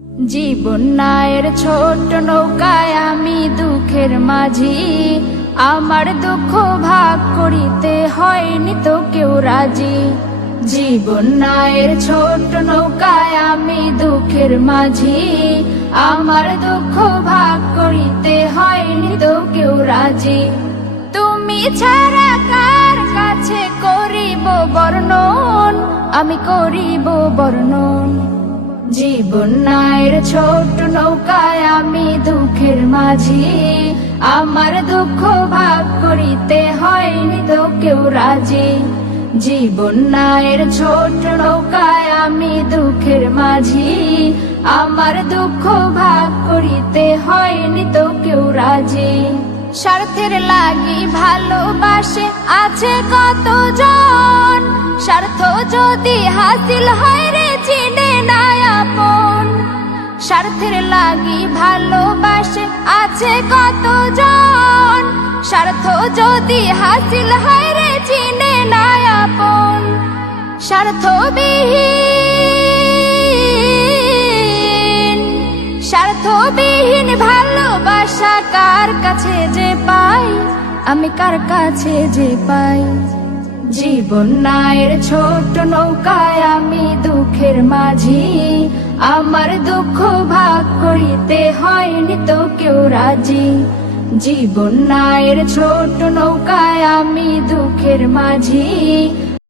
জীবন নায়ের ছোট নৌকায় আমি দুঃখের মাঝি, আমার দুঃখ ভাগ করিতে হয়নি তো কেউ রাজি। জীবন নায়ের ছোট নৌকায় আমি দুঃখের মাঝি, আমার দুঃখ ভাগ করিতে হয়নি তো কেউ রাজি। তুমি ছাড়া কার কাছে করিব বর্ণন, আমি করিব বর্ণন। জীবন নায়ের ছোট নৌকায় আমি দুঃখের মাঝি, আমার দুঃখ ভাগ করিতে হয়নি তো কেউ রাজি। জীবন নায়ের ছোট নৌকায় আমি দুঃখের মাঝি, আমার দুঃখ ভাগ করিতে হয়নি তো কেউ রাজি। স্বার্থের লাগি ভালোবাসে আছে কতজন, স্বার্থ যদি হাসিল হয় রে চিনে না আপন। স্বার্থের লাগি ভালোবাসে আছে কতজন, স্বার্থ যদি হাসিল হয় রে চিনে না আপন। স্বার্থবিহীন ভালোবাসা কার কাছে যে পাই, আমি কার কাছে যে পাই। জীবন নায়ের ছোট নৌকায় আমি দুঃখের মাঝি, আমার দুঃখ ভাগ করিতে হয়নি তো কেউ রাজি। জীবন নায়ের ছোট নৌকায় আমি দুঃখের মাঝি,